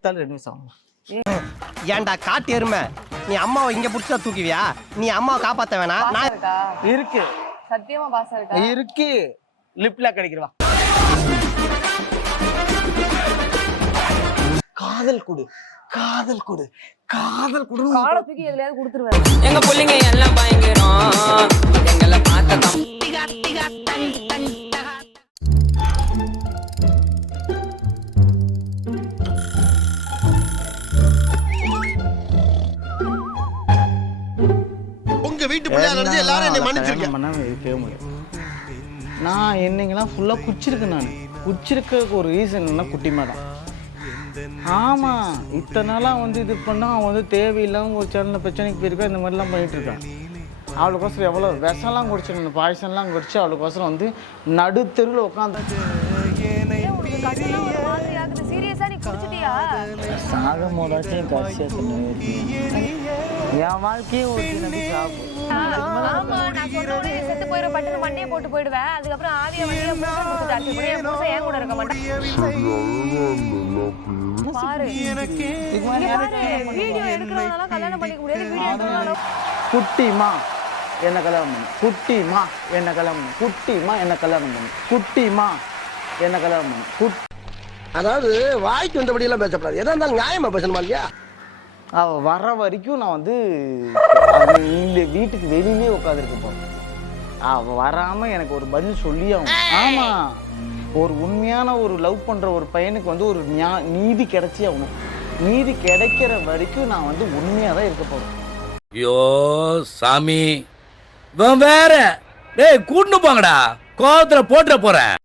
செத்தாலும் 2 நிமிஷம் ஆகும். ஏன்டா காட்டு எருமை, நீ அம்மாவை இங்க புடிச்சா தூக்குவியா? நீ அம்மாவை காப்பாத்த வேணாம். நான் இருக்கு சத்தியமா பாசம் இருக்கா? இருக்கு. லிப்ல கிடைக்கிறவா காதல் கொடு, காதல் கொடு, காதல் கொடு. காலை தூக்கி எதுலயாவது கொடுத்துருவேன். எங்க பிள்ளைங்க எல்லாம் பயங்கரம், எங்களை பார்க்கதான். உங்க வீட்டு பிள்ளையா நடந்து எல்லாரும் என்னை மன்னிச்சிருக்கீங்க. நான் என்னைங்கெல்லாம் ஃபுல்லா குச்சிருக்கேன். நான் குச்சிருக்க ஒரு ரீசன் என்ன, குட்டிமா தான். ஆமா, இத்தனை நாளா வந்து இது பண்ணா அவன் வந்து தேவையில்லாம ஒரு சேனல்ல பிரச்சனைக்கு போயிருக்கா, இந்த மாதிரிலாம் பண்ணிட்டு இருக்கான். அவளுக்கோசரம் எவ்வளோ விஷம்லாம் குடிச்சிருந்தேன், பாய்சன்லாம் குடிச்சு அவளுக்கோசரம் வந்து நடுத்தெருவில் உட்காந்து சாகும் போதாச்சும் கடைசியா என் வாழ்க்கையே ஒரு செத்து போயிட பட்டு மண்டையை போட்டு போயிடுவேன். அதுக்கப்புறம் ஆவிய ஏன் கூட இருக்க மாட்டேன். பாரு வீடியோ எடுக்கிறவனால கல்யாணம் பண்ணிக்க முடியாது. வீடியோ எடுக்கிறவனால குட்டிமா என்ன கல்யாணம் பண்ணு, குட்டிமா என்ன கல்யாணம் பண்ணு, குட்டிமா என்ன கல்யாணம் பண்ணு, குட்டிமா என்ன கல்யாணம் பண்ணு. அதாவது வாய்க்கு வந்தபடி எல்லாம் பேசப்படாது. எதா இருந்தாலும் நியாயமா பேசணுமா இல்லையா? அவ வர்ற வரைக்கும் நான் வந்து இந்த வீட்டுக்கு வெளியிலே உட்காந்துருக்க போறேன். அவ வராம எனக்கு ஒரு பதில் சொல்லி ஆகும். ஆமா, ஒரு உண்மையான ஒரு லவ் பண்ற ஒரு பையனுக்கு வந்து ஒரு நீதி கிடைச்சி ஆகணும். நீதி கிடைக்கிற வரைக்கும் நான் வந்து உண்மையா தான் இருக்க போறேன். ஐயோ சாமி, வேற டேய் கூட்டு போங்கடா, கோவத்துல போட்டுற போறேன்.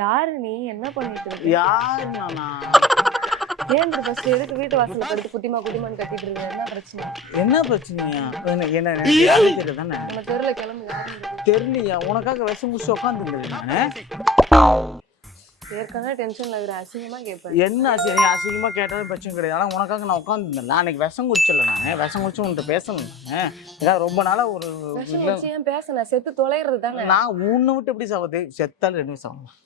யாரு நீ, என்ன பண்ணிட்டு இருக்க? யாரு நானா? ஏன் ஃபர்ஸ்ட் எதுக்கு வீட்டு வாசல்ல படுத்து குட்டிமா குட்டிமான்னு கத்திட்டு இருக்க? என்ன பிரச்சனை? என்ன பிரச்சனையா? என்ன தெரியுதானே? நம்ம தெருல கிளம்பு. யாரு தெரியலையா? உனக்காக விஷம் குடிச்சு உட்காந்துருந்தேன் நானு. ஏற்கனவே டென்ஷன்ல இருக்கிற, அசிங்கமா கேட்பேன். என்ன நீ அசிங்கமா கேட்டாலும் பிரச்சனை கிடையாது. ஆனா உனக்காக நான் உட்காந்துருந்தேன். அன்னைக்கு விஷம் குடிச்சல, நான் விஷம் குடிச்சு உன்கிட்ட பேசணும். நான் ரொம்ப நாளா ஒரு ஏன் பேசல? செத்து தொலைகிறது தானே. நான் உன்னை விட்டு எப்படி சாவது? செத்தாலும் 2 நிமிஷம் ஆகும்.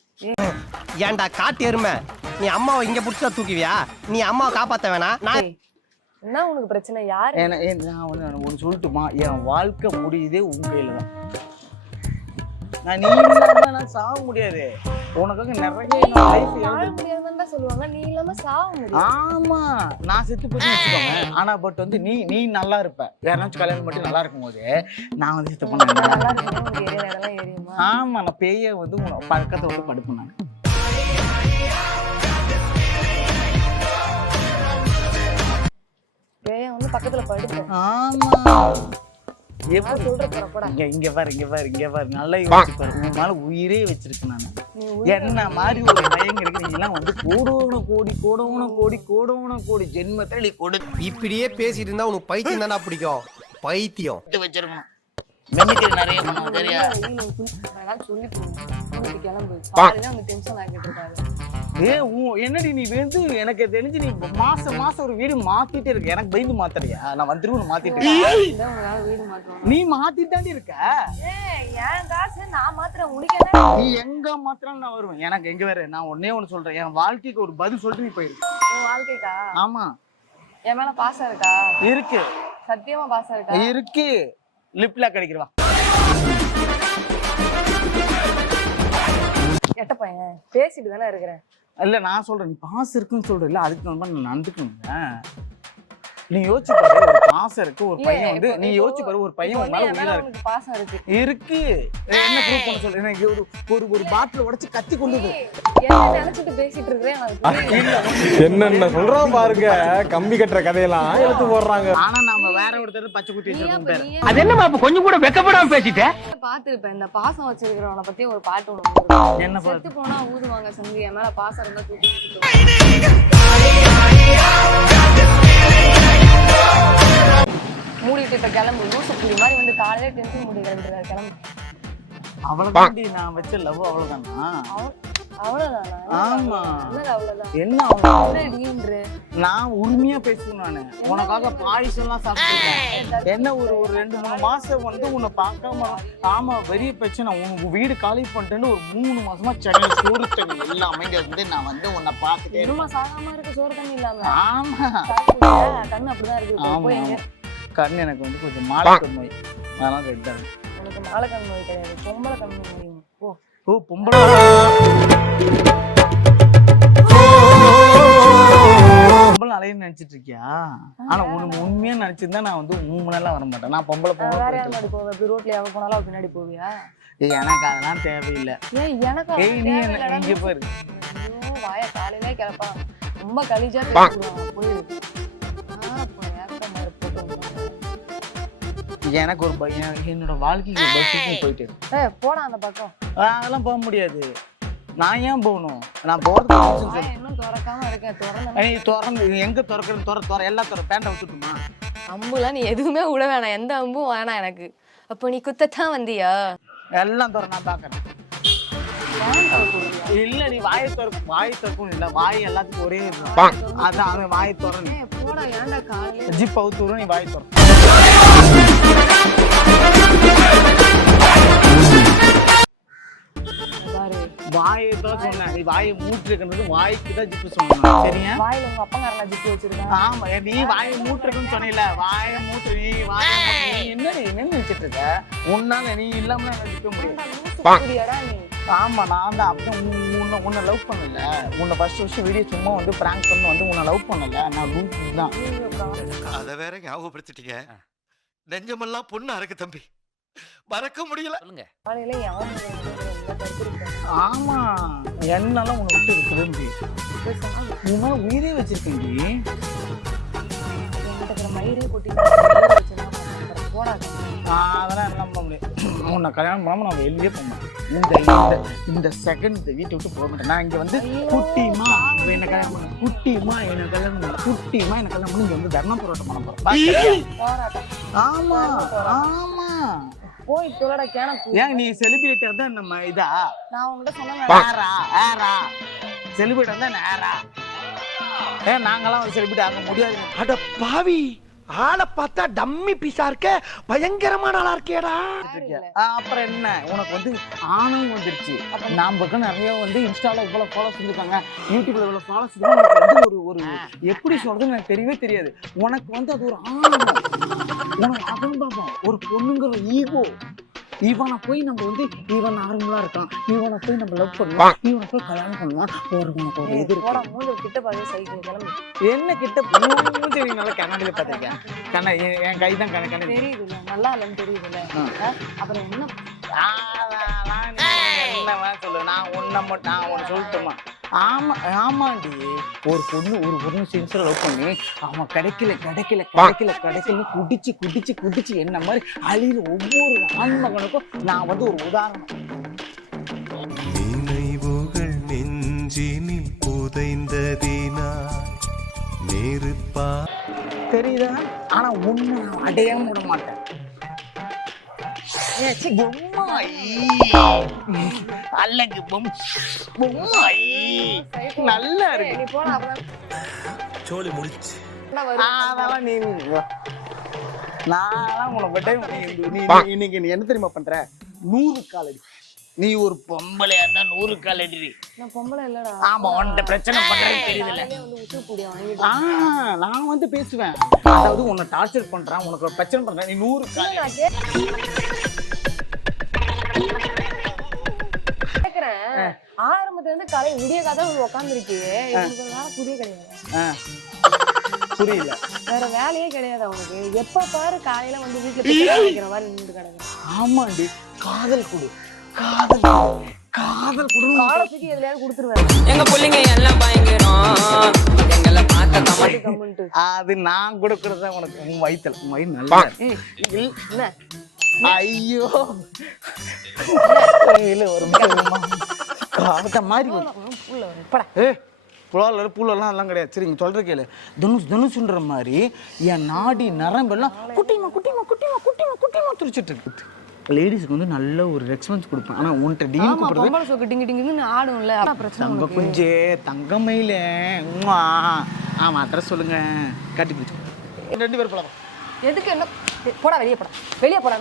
ஏன்டா காட்டு எருமை, நீ அம்மாவை இங்க புடிச்சா தூக்குவியா? நீ அம்மாவை காப்பாத்த வேணாம். நான் என்ன உனக்கு பிரச்சனை? யாரு? நான் ஒன்று சொல்லட்டுமா? என் வாழ்க்கை முடியுதே உன் கையில தான். நீ இல்லாம நான் சாக முடியாது. உனக்காக நிறைய சொல்லுவாங்க, நீ இல்லாம சாக முடியும். ஆமா, நான் செத்து போய் வச்சுக்கோங்க. ஆனா பட் வந்து நீ நல்லா இருப்ப. யாராச்சும் கல்யாணம் பண்ணி நல்லா இருக்கும் போது நான் வந்து செத்து பண்ணேன். ஆமா, நான் பேய வந்து பக்கத்தை விட்டு படுப்பேன். நான் பேய வந்து பக்கத்துல படுப்பேன். ஆமா, எப்படி சொல்ற? இங்க பாரு நல்லா யோசிச்சு பாரு. உன் மேல உயிரே வச்சிருக்கு. நான் என்ன மாதிரி ஒரு பையன் கிடைக்கிறீங்கலாம் வந்து கோடி ஜென்மத்துல நீ கொடு. இப்படியே பேசிட்டு இருந்தா உனக்கு பைத்தியம் தானே பிடிக்கும். பைத்தியம் வச்சிருக்கணும். மெமிக்ரி நிறைய பண்ணுவோம் தெரியா? சொல்லி கிளம்பு. பாருங்க அந்த டென்ஷன் ஆகிட்டு இருக்காரு. என்னடி நீ வந்து எனக்கு தெரிஞ்சு நீ மாசம் ஒரு வீடு மாத்திட்டே இருக்க. எனக்கு பயந்து மாத்தறியா? நான் வந்துருவேன் மாத்திட்டு. நீ மாத்திட்டாண்டி இருக்க. என் காசு நான் மாத்திரம் முடிக்க. நீ எங்க மாத்திரம் நான் வருவேன். எனக்கு எங்க வேற. நான் ஒண்ணு சொல்றேன், என் வாழ்க்கைக்கு ஒரு பதில் சொல்லிட்டு நீ போயிரு. உன் வாழ்க்கைக்கா? ஆமா. என் மேல பாசம் இருக்கா? இருக்கு. சத்தியமா பாசம் இருக்கா? இருக்கு. லிப்ல கிடைக்கிறவா எட்ட பையன் பேசிட்டு தானே இருக்கிறேன். இல்ல நான் சொல்றேன், நீ பாசம் இருக்குன்னு சொல்ற. இல்ல அதுக்கு நான் நடந்துக்கணும். நீ யோசிச்சு பாரு, ஒரு பாசம் இருக்கு. ஒரு பையன் வந்து நீ யோசிச்சு பாரு, ஒரு பையன் உன் மேல உயிரா இருக்கு. பாசம் இருக்கு. இருக்கு. என்ன ப்ரூவ் பண்ண சொல்ற? எனக்கு ஒரு பாட்டில் உடைச்சு கத்தி கொண்டு வந்து என்ன நினைச்சிட்டு பேசிட்டு இருக்கேன். என்னென்ன சொல்றான் பாருங்க. கம்பி கட்டுற கதையெல்லாம் எடுத்து போடுறாங்க. ஆனா நாம வேற ஒருத்தர் பச்சை குத்தி வச்சிருக்கோம். அது என்ன அப்ப கொஞ்சம் கூட வெக்கப்படாம பேசிட்டேன். பாத்துருப்பேன் இந்த பாசம் வச்சிருக்கிறவனை பத்தி ஒரு பாட்டு ஒண்ணு. என்ன செத்து போனா ஊதுவாங்க சங்கு, என் மேல பாசம் இருந்தா தூக்கி மூடிட்டு இப்ப கிளம்பு. லூசு புடி மாதிரி வந்து காலையில டென்ஷன் முடிக்கிறாரு. கிளம்பு. அவ்வளவுதான் நான் வச்ச லவ். அவ்வளவுதானா? அவ்வளவுதானா? ஆமா. என்னது அவ்வளவுதான்? என்ன அவ்வளவு? என்னடின்ற? நான் உரிமையா பேசுவேன் நானு. உனக்காக பாயசம் எல்லாம் சாப்பிட்டுருக்கேன். என்ன ஒரு 2-3 மாசம் வந்து உன்னை பார்க்காம. ஆமா, பெரிய பிரச்சனை. உனக்கு வீடு காலி பண்ணிட்டேன்னு ஒரு 3 மாசமா சென்னை சோறு தண்ணி எல்லாமே இங்க வந்து நான் வந்து உன்னை பார்த்துட்டே இருக்கேன். என்னமா சாகாம இருக்கு சோறு தண்ணி இல்லாம? ஆமா. கண்ணு அப்படிதான் இருக்கு. ஆமா. போய் எங்க? கண் எனக்கு வந்து கொஞ்சம் மாலக்கண் நோய். அதெல்லாம் ரெட் ஆகும். உனக்கு மாலை கண் நோய் கிடையாது, பொம்பளை கண் நோய். ஓ ஓ, பொம்பளை பொம்பளை அலைன்னு நினைச்சிட்டு இருக்கியா? ஆனா உனக்கு உண்மையா நினைச்சிருந்தா நான் வந்து மூணெல்லாம் வர மாட்டேன். நான் பொம்பளை வேற பொம்பளை யார் முன்னாடி போவ? இப்படி ரோட்ல எவ போனாலும் அவ பின்னாடி போவியா? எனக்கு அதெல்லாம் தேவையில்லை. ஏன் எனக்கு ஏய், நீ என்ன இங்க பாரு. ஐயோ, வாய காலையிலே கிளப்பா. ரொம்ப கலிஜா பேசுவாங்க. போயிரு. எனக்கு ஒரு பையன் என்னோட வாழ்க்கைக்கு பஸ்ஸுக்கு போயிட்டு இருக்கு. போடா அந்த பக்கம். அதெல்லாம் போக முடியாது. நான் ஏன் போகணும்? நான் போறது இன்னும் திறக்காம இருக்கேன். நீ திறந்து எங்க திறக்கிறேன்னு திற எல்லாம் திற. பேண்டை வச்சுட்டுமா? அம்புலாம் நீ எதுவுமே விட வேணாம், எந்த அம்பும் வேணாம் எனக்கு. அப்போ நீ குத்தத்தான் வந்தியா? எல்லாம் திற, நான் பாக்குறேன். இல்ல, நீ வாயை திறக்கும் இல்ல, வாய் எல்லாத்துக்கும் ஒரே இருக்கும். அதான் அவன் வாயை திறன்னு. போடா, ஏன்டா காலையில ஜிப் அவுத்துரும், நீ வாயை திற. வாயை தான் சொன்னேன். நீ வாயை மூட்டுருக்குன்றது வாய்க்கு தான் ஜிப்பு சொன்னேன். சரியா? வாயில உங்க அப்பங்காரலாம் ஜிப்பு வச்சிருக்காங்க. ஆமா, நீ வாயை மூட்டுருக்குன்னு சொன்னீல. வாயை மூட்டு. நீ என்ன நினைச்சிட்டு இருக்க? உன்னால நீ இல்லாம என்ன ஜிப்ப முடியும்? ஆமா, நான் தான் அப்படியே உன்னை லவ் பண்ணல. உன்னை ஃபர்ஸ்ட் வீடியோ சும்மா வந்து பிராங்க் பண்ண வந்து உன்னை லவ் பண்ணல. நான் லூப் தான். அதை வேற ஞாபகப்படுத்திட்டீங்க. நெஞ்சமெல்லாம் பொண்ணா இருக்கு தம்பி, மறக்க முடியல. ஆமா, என்னால உன்னை விட்டு இருக்கவே முடியும். உன்னை உயிரே வச்சிருக்கேன். மயிரே கொட்டி அதெல்லாம் என்ன பண்ண முடியும்? உன்னை கல்யாணம் பண்ணாம நான் வெளியே போனேன். இந்த செகண்ட் இந்த வீட்டை விட்டு போக மாட்டேன். நான் இங்க வந்து குட்டிமா என்ன கல்யாணம் பண்ண, குட்டிமா என்ன கல்யாணம் பண்ண, குட்டிமா என்ன கல்யாணம் பண்ணி இங்க வந்து தர்ணா போராட்டம் பண்ண போறேன். ஆமா ஆமா, போய் தொலைட கேனக்கு. ஏன் நீ செலிபிரிட்டி தான் நம்ம இதா? நான் உங்ககிட்ட சொன்னேன் செலிபிரிட்டி தான் நேரா. நாங்கெல்லாம் ஒரு செலிபிரிட்டி ஆக முடியாது. அட பாவி, ஆளை பார்த்தா டம்மி பீஸா இருக்க, பயங்கரமான ஆளா இருக்கேடா. அப்புறம் என்ன, உனக்கு வந்து ஆணவம் வந்துருச்சு. நாம நிறைய வந்து இன்ஸ்டால இவ்வளவு ஃபாலோஸ் இருக்காங்க, யூடியூப்ல இவ்வளவு ஃபாலோஸ் வந்து ஒரு எப்படி சொல்றதுன்னு எனக்கு தெரியவே தெரியாது. உனக்கு வந்து அது ஒரு ஆணவம். உனக்கு அகம்பாவம், ஒரு பொண்ணுங்கிற ஈகோ. இவனை போய் நம்ம வந்து இவன் நார்மலா இருக்கான், இவனை போய் நம்ம லவ் பண்ணுவோம், இவனை போய் கல்யாணம் பண்ணுவான். உனக்கு ஒரு இது கிட்ட பாரு, சைக்கிள் கிளம்பி என்ன கிட்ட நல்லா கண்ணாடியில பாத்திருக்கேன். என் கை தான் கண்ணாடி தெரியுதுல்ல, நல்லா இல்லைன்னு தெரியுதுல்ல. அப்புறம் என்ன என்னவா சொல்லு? நான் ஒன்னு சொல்லட்டுமா? ஆமா ஆமாண்டி, ஒரு பொண்ணு சின்சியரா லவ் பண்ணி அவன் கிடைக்கல குடிச்சு என்ன மாதிரி அழியிற ஒவ்வொரு ஆண்மகனுக்கும் நான் வந்து ஒரு உதாரணம். நினைவுகள் நெஞ்சினில் புதைந்ததினா நெருப்பா தெரியுதா? ஆனா உன்னை அடையாம விட மாட்டேன். அல்லங்க நல்லா இருக்கு. சோலி முடிச்சு அதெல்லாம் நீ நான் உனக்கு இன்னைக்கு நீ என்ன தெரியுமா பண்ற? 100 கால் அடி. நீ ஒரு பொம்பளையா இருந்தா 100 கால் அடி. பொம்பளை இல்லடா. ஆமா, உன்கிட்ட பிரச்சனை பண்றது தெரியுதுல்ல. நான் வந்து பேசுவேன். அதாவது உன்னை டார்ச்சர் பண்றான், உனக்கு ஒரு பிரச்சனை பண்றேன், நீ 100 கால் ஆரம்பத்துல இருந்து காலை விடிய கதை உட்காந்துருக்கு. புரிய கிடையாது. புரியல. வேற வேலையே கிடையாது அவனுக்கு. எப்ப பாரு காலையில வந்து வீட்டுல வைக்கிற மாதிரி நின்று கிடக்கு. ஆமாண்டி, காதல் கொடு. காலத்துக்கு எதுலயாவது கொடுத்துருவேன். எங்க பிள்ளைங்க எல்லாம் பயங்கரம், எங்களை பார்க்க அது நான் கொடுக்கறத உனக்கு உன் வயித்துல வயிறு நல்லா என்ன? ஐயோ இல்ல, ஒரு காத்த மாதிரி பூலெல்லாம் எல்லாம் கிடையாது. சரி, நீங்க சொல்ற கேளு. தனுஷுன்ற மாதிரி என் நாடி நரம்பெல்லாம் குட்டிமா துடிச்சிட்டு இருக்கு. லேடிஸ்க்கு வந்து நல்ல ஒரு ரெஸ்பான்ஸ் கொடுப்பேன். ஆனால் உன்கிட்ட டீன் ஆமா கூப்பிடுறது பொம்பளை சோக்கு டிங்கு டிங்குன்னு ஆடும்ல அதான் பிரச்சனை தங்க உனக்கு. குஞ்சே தங்கமயில ஆமாம் அட்ரஸ் சொல்லுங்க கட்டி பிடிச்சி 2 பேர் போலாம். எதுக்கு என்ன போடா வெளியே போடா